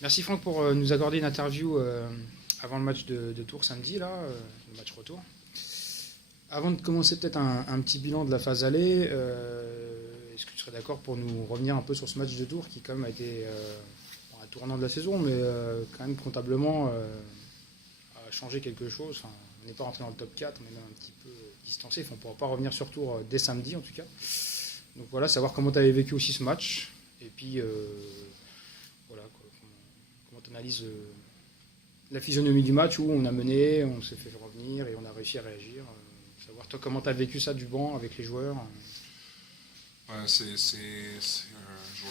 Merci Franck pour nous accorder une interview avant le match de Tours samedi, là, le match retour. Avant de commencer peut-être un petit bilan de la phase aller, est-ce que tu serais d'accord pour nous revenir un peu sur ce match de Tours qui quand même a été un tournant de la saison, mais quand même comptablement a changé quelque chose. Enfin, on n'est pas rentré dans le top 4, on est même un petit peu distancé. Enfin, on ne pourra pas revenir sur Tours dès samedi en tout cas. Donc voilà, savoir comment tu avais vécu aussi ce match. Et puis voilà, comment tu analyses la physionomie du match où on a mené, on s'est fait revenir et on a réussi à réagir. Savoir toi comment tu as vécu ça du banc avec les joueurs. Je vais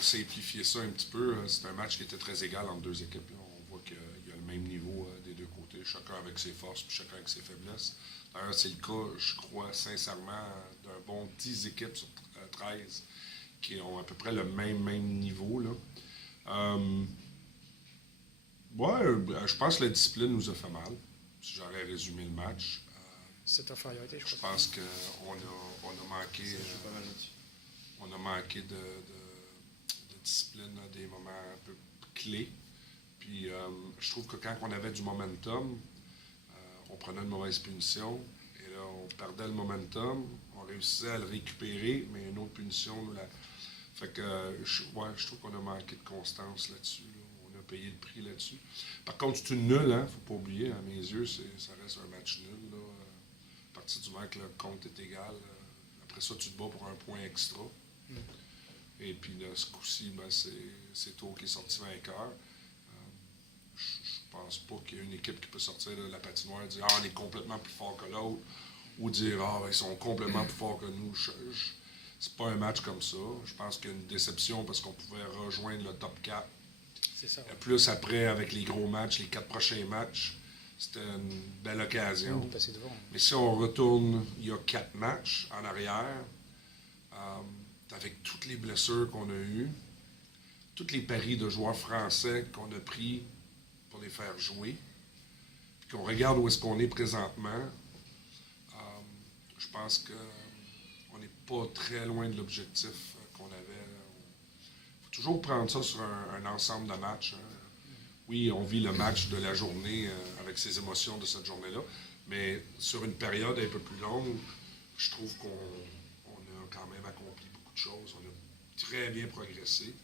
simplifier ça un petit peu. C'est un match qui était très égal entre deux équipes. Là. On voit qu'il y a le même niveau des deux côtés, chacun avec ses forces puis chacun avec ses faiblesses. D'ailleurs, c'est le cas, je crois sincèrement, d'un bon 10 équipes sur 13 qui ont à peu près le même niveau. Là. Je pense que la discipline nous a fait mal, si j'aurais résumé le match. Cette infériorité, je pense qu'on a manqué de discipline à des moments un peu clés. Puis je trouve que quand on avait du momentum, on prenait une mauvaise punition. Et là, on perdait le momentum. On réussissait à le récupérer, mais une autre punition nous la... Fait que je trouve qu'on a manqué de constance là-dessus. Là. On a payé le prix là-dessus. Par contre, c'est une nulle, hein? Faut pas oublier. À mes yeux, ça reste un match nul. Là. À partir du moment que le compte est égal, après ça, tu te bats pour un point extra. Et puis, là, ce coup-ci, c'est Tours qui est sorti vainqueur. Je pense pas qu'il y ait une équipe qui peut sortir de la patinoire et dire « Ah, on est complètement plus fort que l'autre » ou dire « Ah, ils sont complètement plus forts que nous ». C'est pas un match comme ça. Je pense qu'il y a une déception parce qu'on pouvait rejoindre le top 4. C'est ça. Ouais. Plus après, avec les gros matchs, les 4 prochains matchs, c'était une belle occasion. Devant. Mais si on retourne, il y a 4 matchs en arrière, avec toutes les blessures qu'on a eues, tous les paris de joueurs français qu'on a pris pour les faire jouer, puis qu'on regarde où est-ce qu'on est présentement, je pense qu'on n'est pas très loin de l'objectif qu'on avait. Il faut toujours prendre ça sur un ensemble de matchs. Hein. Oui, on vit le match de la journée avec ses émotions de cette journée-là, mais sur une période un peu plus longue, je trouve qu'on a quand même accompli beaucoup de choses. On a très bien progressé.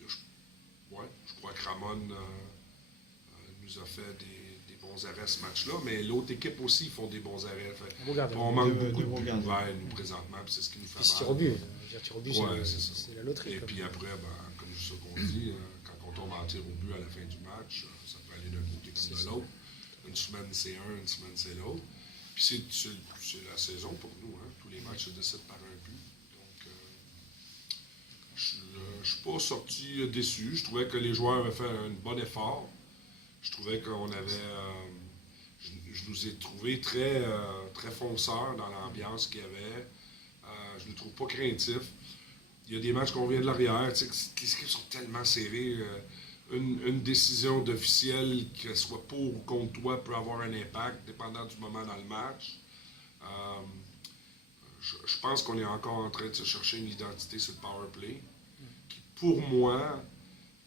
Je crois que Ramon nous a fait des bons arrêts ce match-là, mais l'autre équipe aussi font des bons arrêts. On manque beaucoup de buts ouverts, nous, présentement, puis c'est ce qui nous fait mal. Tir au but, c'est la loterie. Et puis après, comme c'est ça qu'on dit, quand on tombe en tir au but à la fin du match, ça peut aller d'un côté comme de l'autre. Une semaine, c'est un, une semaine, c'est l'autre. Puis c'est la saison pour nous. Hein. Tous les matchs se décident par un but. Donc, je ne suis pas sorti déçu. Je trouvais que les joueurs avaient fait un bon effort. Je trouvais qu'on avait... je nous ai trouvés très, très fonceurs dans l'ambiance qu'il y avait. Je ne nous trouve pas craintifs. Il y a des matchs qu'on vient de l'arrière. Les équipes sont tellement serrées. Une décision d'officiel, qu'elle soit pour ou contre toi, peut avoir un impact, dépendant du moment dans le match. Je pense qu'on est encore en train de se chercher une identité sur le power play, qui, pour moi,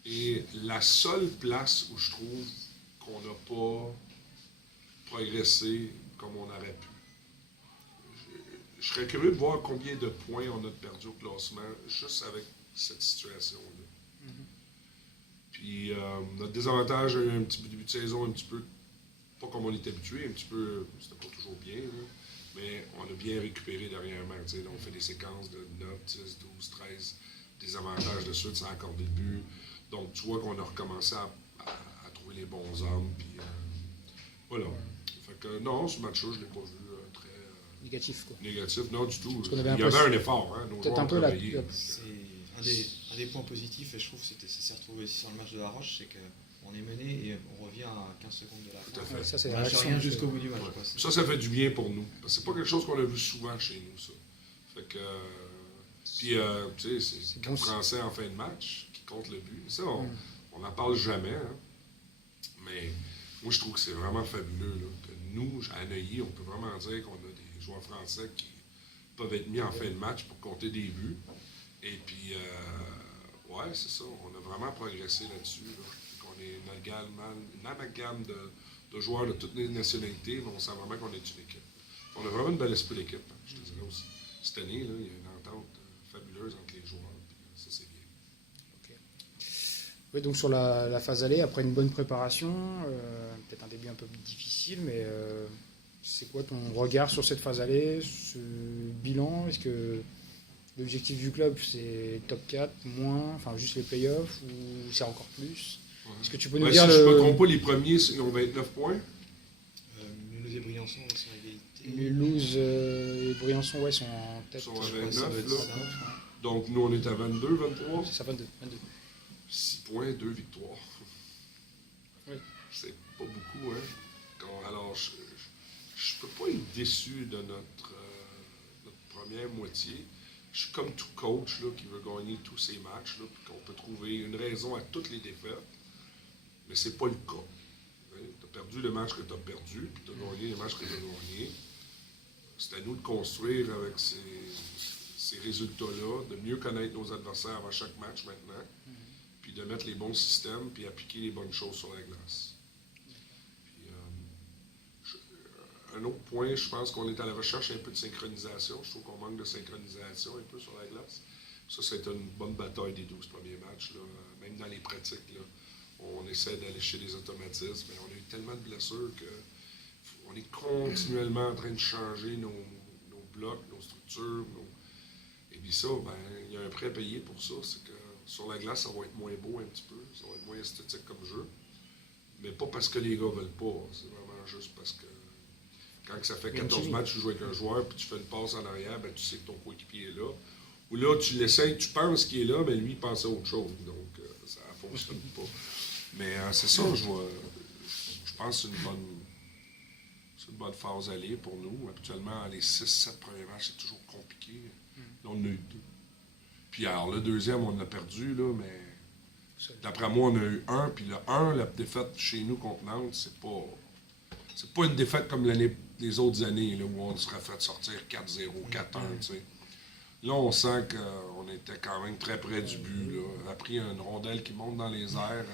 est la seule place où je trouve qu'on n'a pas progressé comme on aurait pu. Je serais curieux de voir combien de points on a perdu au classement juste avec cette situation-là. Puis notre désavantage a eu un petit début de saison un petit peu, pas comme on était habitué, un petit peu, c'était pas toujours bien, là, mais on a bien récupéré dernièrement. Là, on fait des séquences de 9, 10, 12, 13 désavantages de suite sans accorder le but. Donc tu vois qu'on a recommencé à trouver les bons hommes. Puis voilà. Fait que non, ce match-là, je ne l'ai pas vu très... Négatif, quoi. Négatif, non, du tout. Il y avait un effort. Hein, peut-être un peu là. C'est un des points positifs, et je trouve que ça s'est retrouvé aussi sur le match de La Roche, c'est qu'on est mené et on revient à 15 secondes de la fin. Tout à fait. Ça, c'est on lâche rien jusqu'au bout du match. Ouais. Ça fait du bien pour nous. Parce que c'est pas quelque chose qu'on a vu souvent chez nous, ça. Fait que... puis, tu sais, c'est 4 Français en fin de match qui comptent le but. Ça, on n'en parle jamais. Hein. Mais moi, je trouve que c'est vraiment fabuleux. Là, que nous, à Neuilly, on peut vraiment dire qu'on a des joueurs français qui peuvent être mis en fin de match pour compter des buts. Et puis, Oui, c'est ça. On a vraiment progressé là-dessus. Là. On est une amalgame de joueurs de toutes les nationalités, mais on sent vraiment qu'on est une équipe. On a vraiment une belle esprit d'équipe, hein, je te dirais aussi. Cette année, là, il y a une entente fabuleuse entre les joueurs. Puis, ça, c'est bien. Ok. Oui, donc sur la phase aller, après une bonne préparation, peut-être un début un peu difficile, mais c'est quoi ton regard sur cette phase aller, ce bilan? Est-ce que l'objectif du club, c'est top 4, moins, enfin juste les playoffs, ou c'est encore plus? Ouais. Est-ce que tu peux nous Ouais, dire si je ne me trompe pas, les premiers ils ont 29 points. Mulhouse et Briançon sont à égalité. Mulhouse et Briançon, ouais, sont en tête. Ils sont à Je crois que 29, ça doit être là. ça. Ouais. Donc, nous, on est à 22, 23. C'est ça, 22. 22. 6 points, 2 victoires. Oui. C'est pas beaucoup, hein? Alors, je peux pas être déçu de notre première moitié. Je suis comme tout coach là, qui veut gagner tous ses matchs, là, puis qu'on peut trouver une raison à toutes les défaites, mais c'est pas le cas. Tu as perdu le match que tu as perdu, puis tu as gagné les matchs que tu as gagnés. C'est à nous de construire avec ces résultats-là, de mieux connaître nos adversaires avant chaque match maintenant, puis de mettre les bons systèmes, puis appliquer les bonnes choses sur la glace. Puis, un autre point, je pense qu'on est à la recherche un peu de synchronisation. Je trouve qu'on manque de synchronisation un peu sur la glace. Ça, c'était une bonne bataille des 12 premiers matchs. Là. Même dans les pratiques, là, on essaie d'aller chez les automatismes, mais on a eu tellement de blessures qu'on est continuellement en train de changer nos blocs, nos structures. Et puis ça, ben, il y a un prêt à payer pour ça. C'est que sur la glace, ça va être moins beau un petit peu. Ça va être moins esthétique comme jeu. Mais pas parce que les gars veulent pas. C'est vraiment juste parce que quand ça fait 14 matchs, tu joues avec un joueur, puis tu fais une passe en arrière, ben, tu sais que ton coéquipier est là. Ou là, tu l'essayes, tu penses qu'il est là, mais lui, il pense à autre chose. Donc, ça ne fonctionne pas. Mais c'est ça, je pense que c'est une bonne phase à aller pour nous. Habituellement, les 6-7 premiers matchs, c'est toujours compliqué. Là, on en a eu 2. Puis alors, le deuxième, on l'a perdu, là, mais d'après moi, on a eu 1. Puis le 1, la défaite chez nous contre Nantes, c'est pas une défaite comme les autres années, là, où on serait fait sortir 4-0, 4-1, tu sais. Là, on sent qu'on était quand même très près du but. Là. On a pris une rondelle qui monte dans les airs,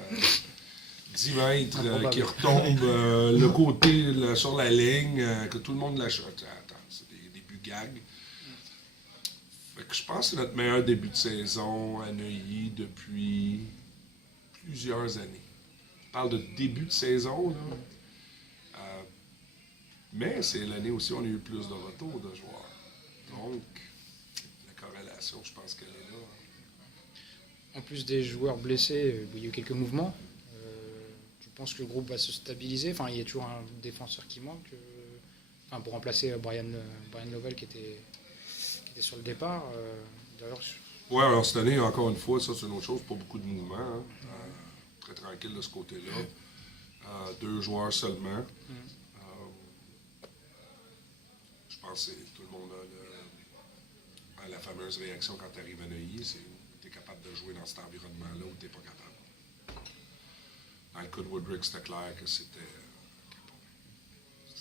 10 mètres, qui retombe le côté sur la ligne, que tout le monde la shot. Attends, c'est des buts gags. Fait que je pense que c'est notre meilleur début de saison à Neuilly depuis plusieurs années. On parle de début de saison, là. Mais c'est l'année aussi où on a eu plus de retours de joueurs. Donc, la corrélation, je pense qu'elle est là. En plus des joueurs blessés, il y a eu quelques mouvements. Tu penses que le groupe va se stabiliser? Enfin, il y a toujours un défenseur qui manque pour remplacer Brian Lovell qui était sur le départ. D'ailleurs, Oui, alors cette année, encore une fois, ça c'est une autre chose, pas beaucoup de mouvements. Hein. Très tranquille de ce côté-là. 2 joueurs seulement. Je pense que tout le monde a la fameuse réaction quand tu arrives à Neuilly, c'est où tu es capable de jouer dans cet environnement-là ou tu n'es pas capable. Dans le cas de Woodrick, c'était clair que c'était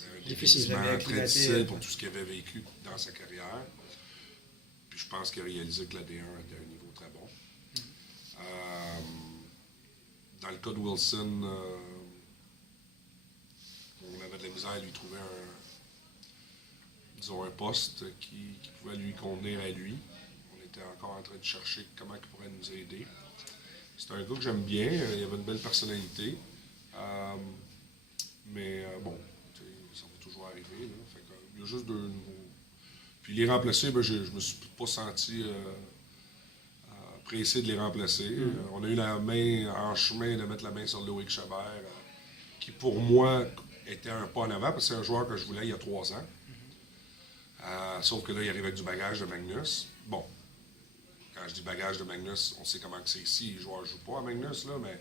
un définitivement très difficile pour tout ce qu'il avait vécu dans sa carrière. Puis je pense qu'il a réalisé que la D1 était à un niveau très bon. Dans le cas de Wilson, on avait de la misère à lui trouver un poste qui pouvait lui convenir à lui. On était encore en train de chercher comment il pourrait nous aider. C'est un gars que j'aime bien, il avait une belle personnalité. Mais bon, ça va toujours arriver. Là. Fait que, il y a juste 2 nouveaux. Puis les remplacer, ben, je ne me suis pas senti pressé de les remplacer. On a eu la main en chemin de mettre la main sur Loïc Chabert, qui pour moi était un pas en avant, parce que c'est un joueur que je voulais il y a 3 ans. Sauf que là, il arrive avec du bagage de Magnus. Bon, quand je dis bagage de Magnus, on sait comment c'est ici. Les joueurs ne jouent pas à Magnus, là, mais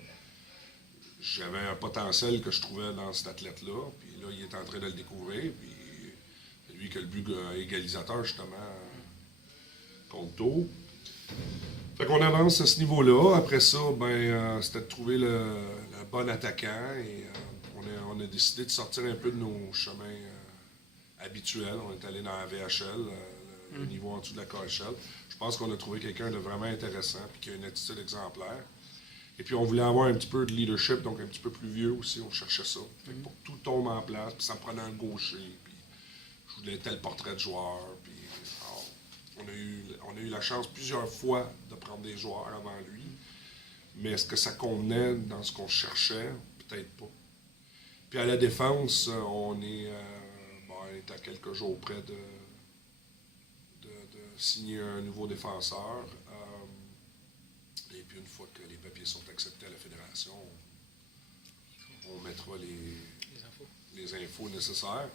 j'avais un potentiel que je trouvais dans cet athlète-là. Puis là, il est en train de le découvrir. Puis lui qui a le but égalisateur, justement, contre Tours. Fait qu'on avance à ce niveau-là. Après ça, c'était de trouver le bon attaquant. Et on a décidé de sortir un peu de nos chemins habituels. On est allé dans la VHL, un niveau en dessous de la KHL. Je pense qu'on a trouvé quelqu'un de vraiment intéressant et qui a une attitude exemplaire. Et puis, on voulait avoir un petit peu de leadership, donc un petit peu plus vieux aussi, on cherchait ça. Fait que pour que tout tombe en place, puis ça me prenait un gaucher, puis je voulais tel portrait de joueur. Puis, alors, on a eu la chance plusieurs fois de prendre des joueurs avant lui. Mais est-ce que ça convenait dans ce qu'on cherchait? Peut-être pas. Puis à la défense, on est à quelques jours près de signer un nouveau défenseur. Et puis une fois que les papiers sont acceptés à la fédération, on mettra les infos nécessaires.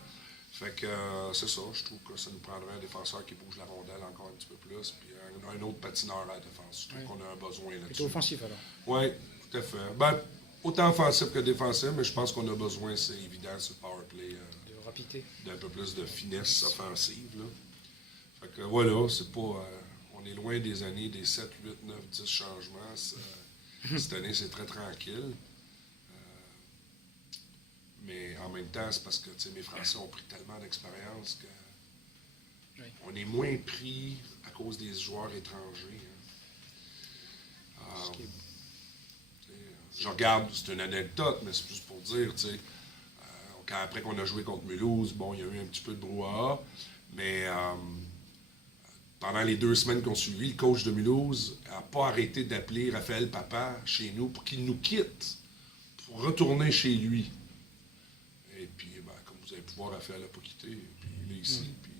Fait que c'est ça, je trouve que ça nous prendrait un défenseur qui bouge la rondelle encore un petit peu plus, puis un autre patineur à la défense. Je trouve qu'on a un besoin là-dessus. Plutôt offensif alors. Oui, tout à fait. Ben, autant offensif que défensif, mais je pense qu'on a besoin, c'est évident, sur le power play. De rapidité. D'un peu plus de finesse offensive. Là. Fait que voilà, c'est pas. On est loin des années des 7, 8, 9, 10 changements. Cette année, c'est très tranquille. Mais en même temps, c'est parce que mes Français ont pris tellement d'expérience qu'on est moins pris à cause des joueurs étrangers. Hein. Je regarde, c'est une anecdote, mais c'est plus pour dire, après qu'on a joué contre Mulhouse, bon, il y a eu un petit peu de brouhaha, mais pendant les 2 semaines qu'on suivi, le coach de Mulhouse n'a pas arrêté d'appeler Raphaël Papa chez nous pour qu'il nous quitte, pour retourner chez lui. Et puis, comme vous avez pu voir, Raphaël n'a pas quitté, puis il est ici, puis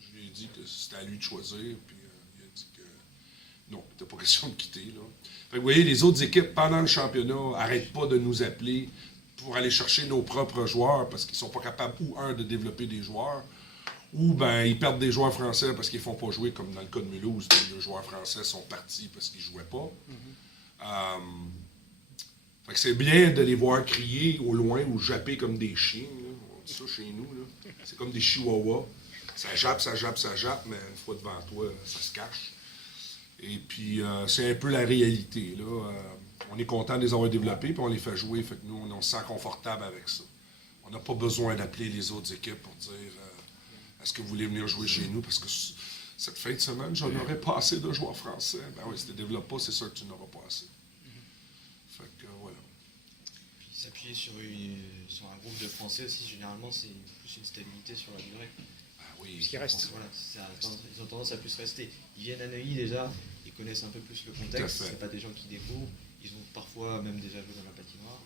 je lui ai dit que c'était à lui de choisir, puis il a dit que non, il n'était pas question de quitter, là. Fait que vous voyez, les autres équipes, pendant le championnat, n'arrêtent pas de nous appeler pour aller chercher nos propres joueurs parce qu'ils ne sont pas capables, ou de développer des joueurs, ou ils perdent des joueurs français parce qu'ils ne font pas jouer, comme dans le cas de Mulhouse, les joueurs français sont partis parce qu'ils ne jouaient pas. Fait que c'est bien de les voir crier au loin ou japper comme des chiens. Là. On dit ça chez nous. Là. C'est comme des chihuahuas. Ça jappe, ça jappe, ça jappe, mais une fois devant toi, ça se cache. Et puis, c'est un peu la réalité. Là. On est content de les avoir développés, puis on les fait jouer. Fait que nous, on se sent confortable avec ça. On n'a pas besoin d'appeler les autres équipes pour dire est-ce que vous voulez venir jouer chez nous? Parce que cette fin de semaine, j'en aurais pas assez de joueurs français. Ben oui, si tu ne développes pas, c'est sûr que tu n'auras pas assez. Fait que voilà. Puis s'appuyer sur un groupe de Français aussi, généralement, c'est plus une stabilité sur la durée. Oui, puisqu'ils restent. Voilà, ils ont tendance à plus rester. Ils viennent à Neuilly déjà, ils connaissent un peu plus le contexte. Ce pas des gens qui découvrent. Ils ont parfois même déjà joué dans la patinoire.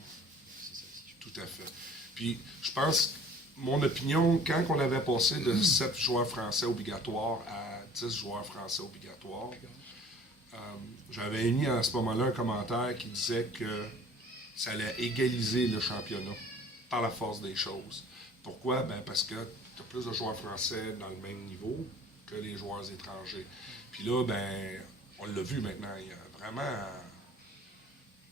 C'est ça aussi. Tout à fait. Puis, je pense, mon opinion, quand on avait passé de 7 joueurs français obligatoires à 10 joueurs français obligatoires, j'avais émis à ce moment-là un commentaire qui disait que ça allait égaliser le championnat par la force des choses. Pourquoi? Parce que tu as plus de joueurs français dans le même niveau que les joueurs étrangers. Puis là, on l'a vu maintenant, il y a vraiment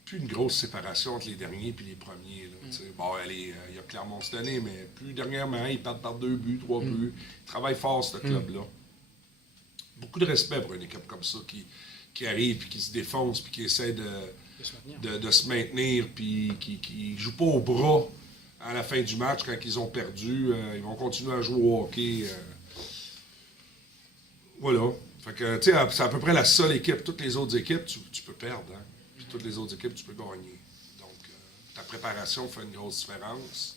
plus une grosse séparation entre les derniers et les premiers. Là, il y a Clermont cette année, mais plus dernièrement, ils perdent par 2 buts, 3 buts. Ils travaillent fort, ce club-là. Beaucoup de respect pour une équipe comme ça qui arrive, puis qui se défonce, puis qui essaie de se maintenir, puis qui ne joue pas au bras à la fin du match quand ils ont perdu. Ils vont continuer à jouer au hockey. Voilà. Fait que, c'est à peu près la seule équipe. Toutes les autres équipes, tu peux perdre. Hein? Puis toutes les autres équipes, tu peux gagner. Donc, ta préparation fait une grosse différence.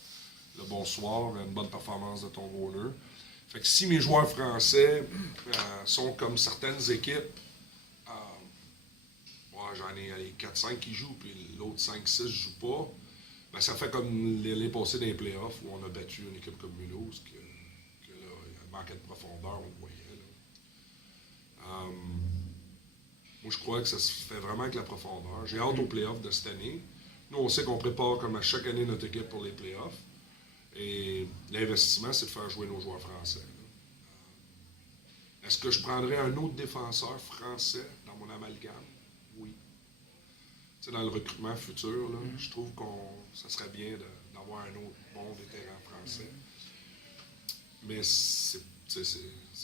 Le bonsoir, une bonne performance de ton goaler. Fait que si mes joueurs français sont comme certaines équipes, j'en ai 4-5 qui jouent, puis l'autre 5-6 ne jouent pas, ça fait comme les passés dans les playoffs où on a battu une équipe comme Mulhouse, que là, il manquait de profondeur, on le voyait. Là. Moi, je crois que ça se fait vraiment avec la profondeur. J'ai hâte aux playoffs de cette année. Nous, on sait qu'on prépare comme à chaque année notre équipe pour les playoffs. Et l'investissement, c'est de faire jouer nos joueurs français. Est-ce que je prendrais un autre défenseur français dans mon amalgame? Oui. Dans le recrutement futur, là, je trouve que ça serait bien d'avoir un autre bon vétéran français. Mais c'est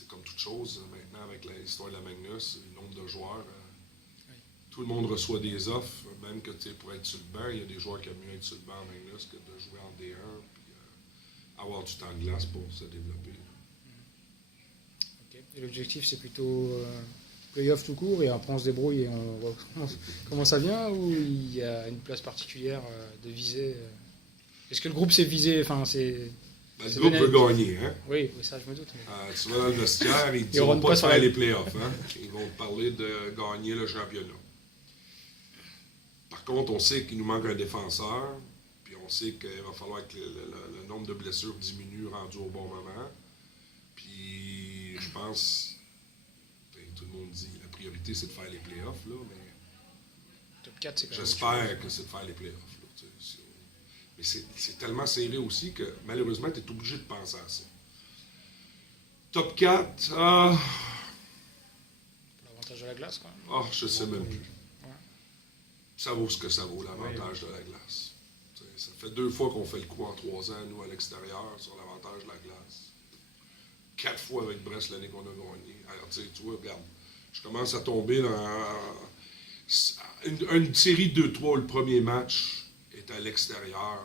comme toute chose, maintenant, avec l'histoire de la Magnus, le nombre de joueurs, tout le monde reçoit des offres, même que pour être sur le banc, il y a des joueurs qui aiment mieux être sur le banc en Magnus que de jouer en D1, puis avoir du temps de glace pour se développer. OK. Et l'objectif, c'est plutôt play-off tout court, et après on se débrouille et on voit comment ça vient, ou il y a une place particulière de visée Est-ce que le groupe s'est visé, Le groupe veut gagner, hein? Oui, ça je me doute. Mais... Tu vas dans le vestiaire, ils ne diront pas de faire les playoffs, hein? Ils vont parler de gagner le championnat. Par contre, on sait qu'il nous manque un défenseur, puis on sait qu'il va falloir que le nombre de blessures diminue rendu au bon moment. Puis je pense, tout le monde dit, la priorité c'est de faire les playoffs, là, mais top 4, c'est quand même j'espère que c'est de faire les playoffs. Là, mais c'est tellement serré aussi que malheureusement, tu es obligé de penser à ça. Top 4, l'avantage de la glace, quand même. Je sais même plus. Ça vaut ce que ça vaut, l'avantage de la glace. Ça fait 2 fois qu'on fait le coup en 3 ans, nous, à l'extérieur, sur l'avantage de la glace. 4 fois avec Brest l'année qu'on a gagné. Alors, tu vois, regarde, je commence à tomber dans une série de 2-3, le premier match est à l'extérieur.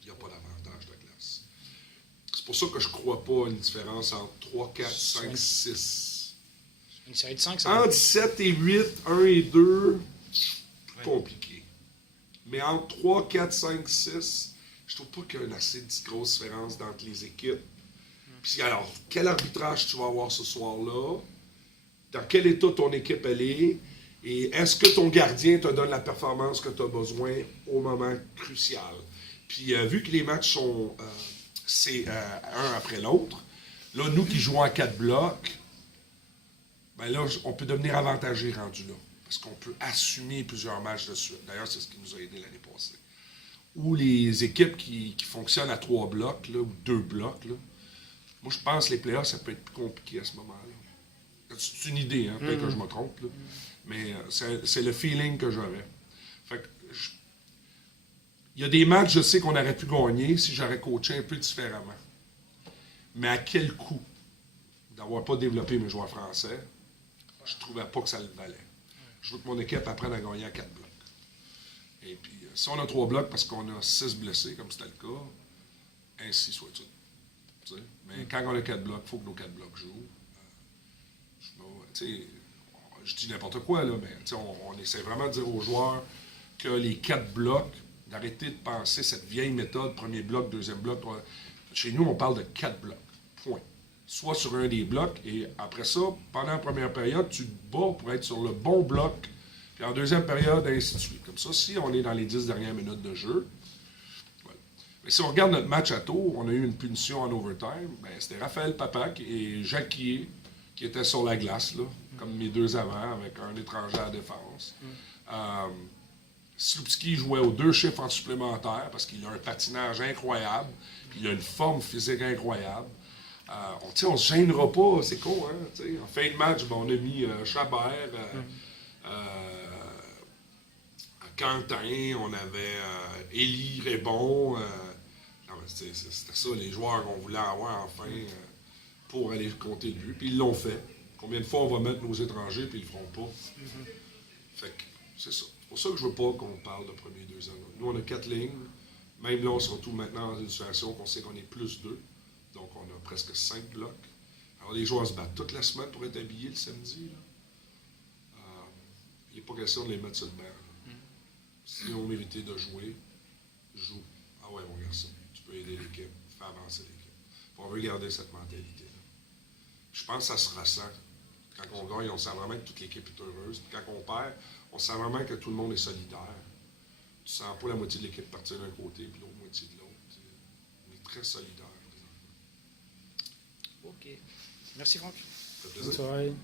Il n'y a pas d'avantage de la glace. C'est pour ça que je ne crois pas à une différence entre 3, 4, 5, 6. Une série de 5, ça entre 7 et 8, 1 et 2... compliqué. Mais entre 3, 4, 5, 6, je trouve pas qu'il y a une assez grosse différence entre les équipes. Puis alors, quel arbitrage tu vas avoir ce soir-là? Dans quel état ton équipe elle est? Et est-ce que ton gardien te donne la performance que tu as besoin au moment crucial? Puis vu que les matchs sont un après l'autre, là, nous qui jouons à 4 blocs, ben là, on peut devenir avantagé rendu là. Parce qu'on peut assumer plusieurs matchs de suite. D'ailleurs, c'est ce qui nous a aidé l'année passée. Ou les équipes qui fonctionnent à 3 blocs, là, ou 2 blocs, là. Moi, je pense que les playoffs, ça peut être plus compliqué à ce moment-là. C'est une idée, hein? Peut-être que je me trompe, là. Mais c'est le feeling que j'aurais. Fait que il y a des matchs, je sais qu'on aurait pu gagner si j'aurais coaché un peu différemment. Mais à quel coût d'avoir pas développé mes joueurs français, je trouvais pas que ça le valait. Je veux que mon équipe apprenne à gagner à 4 blocs. Et puis, si on a 3 blocs parce qu'on a 6 blessés, comme c'était le cas, ainsi soit-il. Mais quand on a 4 blocs, il faut que nos 4 blocs jouent. Je dis n'importe quoi, là, mais on essaie vraiment de dire aux joueurs que les 4 blocs, d'arrêter de penser cette vieille méthode, premier bloc, deuxième bloc. Chez nous, on parle de 4 blocs. Point. Soit sur un des blocs, et après ça, pendant la première période, tu te bats pour être sur le bon bloc, puis en deuxième période, ainsi de suite. Comme ça, si on est dans les 10 dernières minutes de jeu, voilà. Mais si on regarde notre match à Tours, on a eu une punition en overtime, c'était Raphaël Papak et Jacquier qui étaient sur la glace, là, comme mes 2 avants, avec un étranger à la défense. Sloupski jouait aux 2 chiffres en supplémentaire, parce qu'il a un patinage incroyable, puis il a une forme physique incroyable. On ne se gênera pas, c'est con, hein? T'sais. En fin de match, on a mis Chabert, Quentin, on avait Élie Rébon. C'était ça, les joueurs qu'on voulait avoir enfin pour aller compter de but. Puis ils l'ont fait. Combien de fois on va mettre nos étrangers, puis ils le feront pas? Fait que c'est ça. C'est pour ça que je veux pas qu'on parle de premiers 2 ans. Nous, on a 4 lignes. Même là, on se retrouve maintenant dans une situation qu'on sait qu'on est plus 2. Donc, on a presque 5 blocs. Alors, les joueurs se battent toute la semaine pour être habillés le samedi. Il n'est pas question de les mettre sur le banc. S'ils ont mérité de jouer, joue. Ah ouais, mon garçon, tu peux aider l'équipe, faire avancer l'équipe. On veut garder cette mentalité-là. Je pense que ça se ressent. Quand on gagne, on sent vraiment que toute l'équipe est heureuse. Puis quand on perd, on sent vraiment que tout le monde est solidaire. Tu sens pas la moitié de l'équipe partir d'un côté puis l'autre moitié de l'autre. On est très solidaires. Ok. Merci Franck. Ça fait plaisir. Bonne soirée.